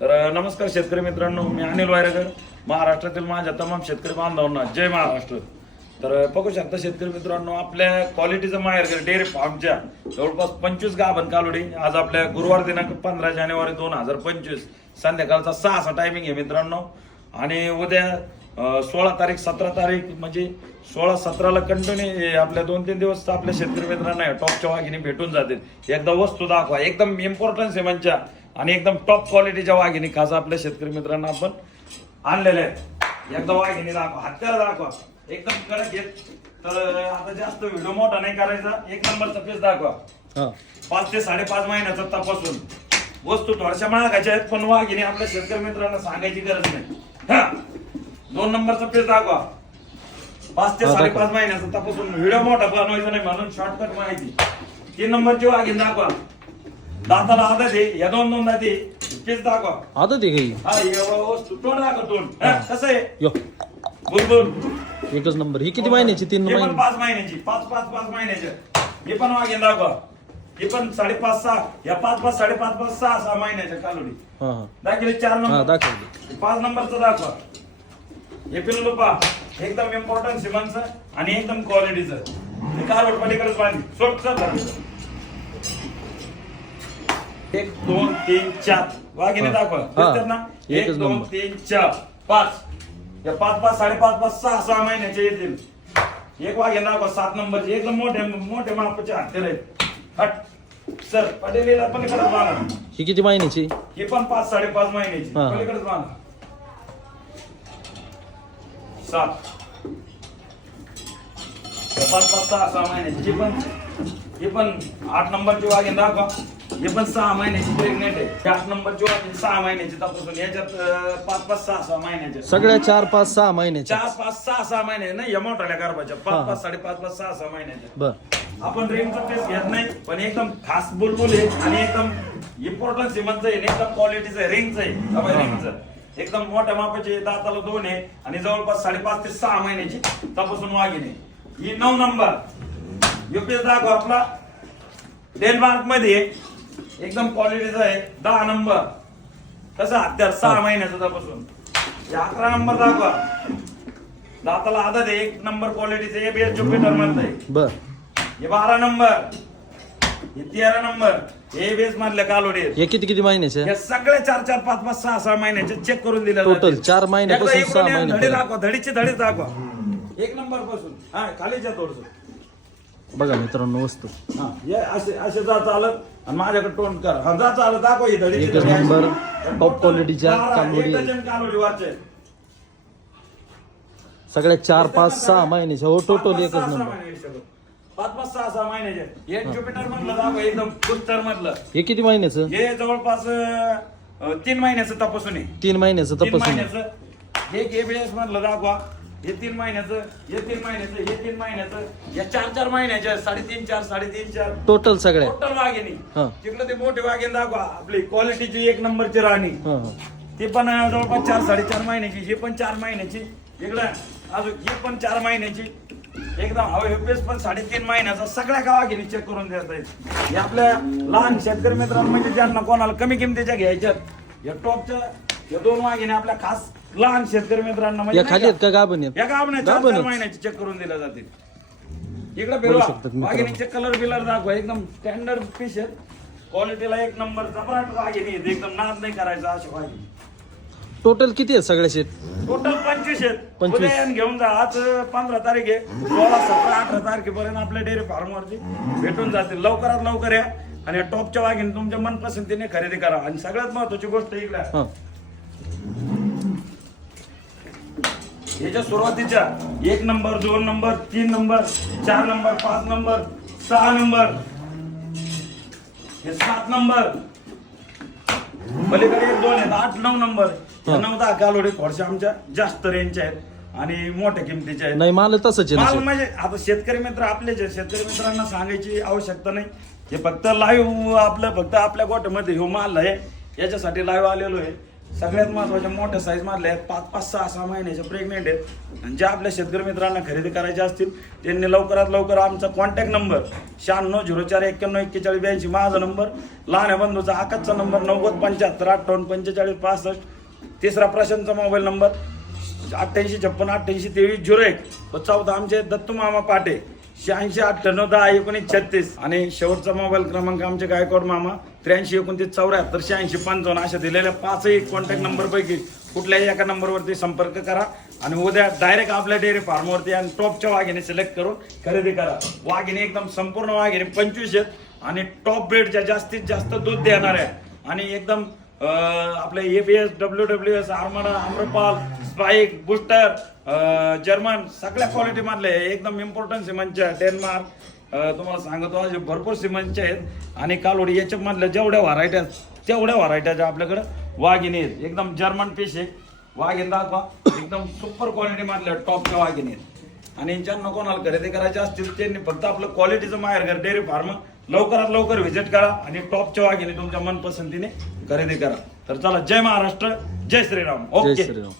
तर नमस्कार शेतकरी मित्रांनो, मी अनिल वायरकर. महाराष्ट्रातील माझ्या तमाम शेतकरी बांधवांना जय महाराष्ट्र. तर बघू शकता शेतकरी मित्रांनो, आपल्या क्वालिटीचं माहेरघर डेअरी फार्मच्या जवळपास 25 गाभण कालोडी आज आपल्या गुरुवार दिनांक 15 जानेवारी 2025 संध्याकाळचा 6 टायमिंग आहे मित्रांनो. आणि उद्या 16 तारीख 17 तारीख म्हणजे 16-17ला कंटिन्यू आपल्या 2-3 दिवस आपल्या शेतकरी मित्रांना टॉपच्या वाघिणी भेटून जातील. एकदा वस्तू दाखवा, एकदम इम्पॉर्टन्स आहे म्हणजे आणि एकदम टॉप क्वालिटीच्या वाघिणी खास आपल्या शेतकरी मित्रांना आपण आणलेल्या आहेत. एकदा वाघिणी दाखवा, हत्यार दाखवा, एकदम कडक घेत. तर आता जास्त व्हिडिओ मोठा नाही करायचा, एक नंबरचा पीस दाखवा. 5 ते 5.5 महिन्याचा तपासून वस्तू थोड्याशा महागाच्या आहेत, पण वाघिणी आपल्या शेतकरी मित्रांना सांगायची गरज नाही. 2 नंबरचा पीस दाखवा, 5 ते 5.5 महिन्याचा तपासून. व्हिडिओ मोठा बनवायचा नाही म्हणून शॉर्टकट माहिती. 3 नंबरची वाघिणी दाखवा, दाताला आदत आहे, या 2 दाती पीस दाखवा. आदत आहे काही हा वस्तू तोंड दाखवा, तोंड कसं आहे यो बुलबुल एकच नंबर. ही किती महिन्याची? 3 हे पण महिने 5 महिन्याची, 5 महिन्याचे. हे पण वाघिणी दाखवा, हे पण 5.5-6, या 5 5.5 6 महिन्याच्या कालोडी दाखवले. 4 नंबर दाखवली. 5 नंबरचं दाखवा. हे पिल्लू पहा, एकदम इम्पॉर्टंट सिमनचं आणि एकदम क्वालिटीचं. हे कालवड पलीकडेच बांधली सोडचं. 1 2 3 4 वाघिणी दाखवा. दिसतात ना? 1 2 3 4 5. या 5 5.5 6 महिन्याचे येतील. एक वाघिणी दाखवा 7 नंबरचे, एकदम मोठे मापाचे हत्यार आहेत. हट सर पटेलीला पलीकडेच बांधा. ही किती महिन्याची? हे पण 5-5.5 महिन्याची, पलीकडेच बांधा. 7 5-6 महिन्याची. हे पण 8 नंबरची वाघिणी दाखवा. हे पण 6 महिन्याची प्रेग्नेंट आहे. 8 नंबरची वाघिणी 6 महिन्याची तपासून. याच्यात 5 6 महिन्याच्या सगळ्या 4 5 6 महिन्याच्या. 4 5 6 महिने ना, या मोठ्या गर्भाच्या 5 5.5 6 महिन्याच्या. बर आपण रिंगचं टेस्ट घेत नाही, पण एकदम खास बुलबुल आहे आणि एकदम इम्पॉर्टंट सिमनचं आहे, एकदम क्वालिटीचं आहे. रिंगचं आहे, रिंगचं एकदम मोठ्या मापाचे, दाताला 2 आहे आणि जवळपास 5.5 ते 6 महिन्याची तपासून वाघिणी. ही 9 नंबर युपीएस दाखवा आपला, डेन्मार्क मध्ये एकदम क्वालिटीचा आहे. 10 नंबर कसं हत्यार 6 महिन्याचा तपासून. 11 नंबर दाखवा, दाताला आदत आहे, 1 नंबर क्वालिटीचे एबीएस ज्युपिटर मधलं आहे. बर. हे 12 नंबर, हे 13 नंबर एबीएस मधल्या कालोडी. हे किती महिन्याचे? हे सगळे 4 5 6 महिन्याचे चेक करून दिले. टोटल 4 महिन्यापासून 6 महिने. धडी दाखवा, धडीची धडी दाखवा 1 नंबर पासून. हा खालीच्या थोडस बघा मित्रांनो वस्तू. हा हे असे जा चालत आणि माझ्याकडे तोंड कर. हा जा चालत दाखवा, ही धडीची एकच नंबर टॉप क्वालिटीच्या कालोडी. कालोडी वाचे सगळ्या 4 5 6 महिन्याच्या. हो टोटल एकच नंबर. 5 5 6 महिन्याचे. हे ज्युपिटर मधलं दाखवा, एकदम बुस्टर मधलं. हे किती महिन्याचं? हे जवळपास 3 महिन्याचं तपासून आहे. 3 महिन्याचं 3 तपासून. महिन्याचं. एक एबीएस मधलं दाखवा, हे 3 महिन्याचं, हे 3 महिन्याचं, हे 3 महिन्याचं. या 4 महिन्याच्या 3.5 4 टोटल सगळ्या. टोटल वाघिणी. तिकडे ते मोठे वाघिणी दाखवा, आपली क्वालिटीची 1 नंबरची राणी. ते पण जवळपास 4 महिन्याची. हे पण 4 महिन्याची. इकडे अजून हे पण 4 महिन्याची. एकदम हवेपेस पण 3.5 महिन्याचा. सगळ्या गावागिनी चेक करून देत आहेत. हे आपल्या लहान शेतकरी मित्रांना म्हणजे ज्यांना कोणाला कमी किमतीच्या घ्यायच्यात, या टॉपच्या या 2 वाघिणी आपल्या खास लहान शेतकरी मित्रांना म्हणजे खाली आहेत का गाभण? या गाभण्या 4 महिन्याची चेक करून दिल्या जातील. इकडे फिरवा, वाघिणीचे कलर बिलर दाखवा, एकदम स्टँडर्ड पीस आहेत. क्वालिटीला 1 नंबर जबराट वाघिणी आहेत, एकदम नाद नाही करायचा अशी वाघिणी. टोटल किती आहेत सगळे सेट? टोटल 25 आहेत. 25. उद्या घेऊन जा. आज 15 तारीख आहे, 16 17 18 तारखेपर्यंत आपल्या डेअरी फार्म वरती भेटून जातील. लवकरात लवकर या आणि टॉपच्या वाघिणी तुमच्या मनपसंतीने खरेदी करा. आणि सगळ्यात महत्वाची गोष्ट इकडे याच्या सुरुवातीच्या 1 number 2 number 3 number 4 number 5 number 6 number हे 7 नंबर पलीकडे 1 2 आहेत 8 9 नंबर. 9-10 कालोडी थोडशा आमच्या जास्त रेंजच्या आहेत आणि मोठ्या किमतीच्या आहेत. नाही माल तसंच आहे. माल म्हणजे आता शेतकरी मित्र आपले शेतकरी मित्रांना सांगायची आवश्यकता नाही. हे फक्त लाईव्ह आपलं फक्त आपल्या गोठ्यामध्ये हे माल आहे, याच्यासाठी लाईव्ह आलेलो आहे. सगळ्यात महत्वाच्या मोठ्या साईज मधल्या आहेत, 5-5, 6-6 महिन्याच्या प्रेग्नेंट आहेत. आणि ज्या आपल्या शेतकरी मित्रांना खरेदी करायचे असतील त्यांनी लवकरात लवकर आमचा कॉन्टॅक्ट नंबर 9604914142 माझा नंबर, लहान बंधूचा आकाशचा नंबर 9075584565, तिसरा प्रशांतचा मोबाईल नंबर 8856882301, व चौथा आमचे दत्तू मामा पाटे 8698101936, आणि शेवटचा मोबाईल क्रमांक आमचे गायकवाड मामा 8329748655 अशा दिलेल्या 5ही कॉन्टॅक्ट नंबर पैकी कुठल्याही एका नंबरवरती संपर्क करा आणि उद्या डायरेक्ट आपल्या डेअरी फार्मवरती आणि टॉपच्या वाघिणी सिलेक्ट करून खरेदी करा. वाघिणी एकदम संपूर्ण वाघिणी 25 आहेत आणि टॉप ब्रेडच्या जास्तीत जास्त दूध देणाऱ्या आणि एकदम आपले ABS, WWS, Armada, Amrapal, Spike, Booster, German सगळ्या क्वालिटी मधले एकदम इम्पॉर्टंट सिमेंटच्या डेन्मार्क, तुम्हाला सांगतो असे भरपूर सिमेंटचे आहेत. आणि कालोडी याच्या मधल्या जेवढ्या व्हरायट्या तेवढ्या व्हरायट्याच्या आपल्याकडे वाघिणी आहेत. एकदम जर्मन पीस आहे वाघिणी, दाखवा एकदम सुपर क्वालिटी मधल्या टॉपच्या वाघिणी आहेत. आणि ज्यांना कोणाला खरेदी करायचे असतील त्यांनी फक्त आपलं क्वालिटीचं माहेरघर डेअरी फार्म लवकरात लवकर व्हिजिट करा आणि टॉपच्या वाघिणी तुमच्या मनपसंतीने खरेदी करा. तर चला, जय महाराष्ट्र, जय श्रीराम. जय ओके. श्रीराम.